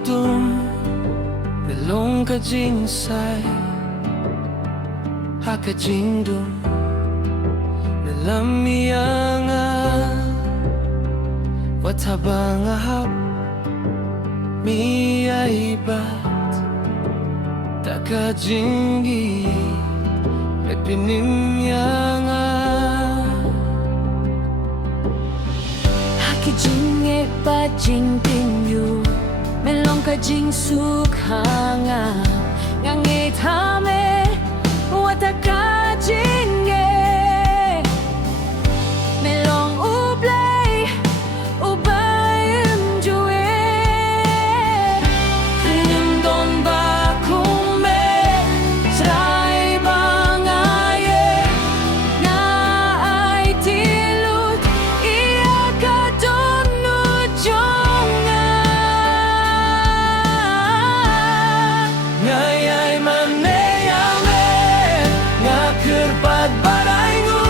gutom Melong ka jingsay Haka jingdom Melamianga Watabang ahap Miyaibat Taka jingi Nagpinimyanga Haki jinge pa jing pinyu Melong ka jing sukhanga Ngange tame Wataka jinge Melong ublay Ubayim juwe Nindon ba kume Try bangaye Na ay tilut Iya ka donudjonga Ngayay maneyame Ngakirpat baraygu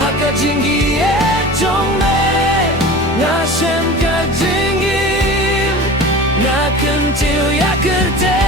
Haka jinggi etongme Ngasem ka jinggim Ngakentil yakerte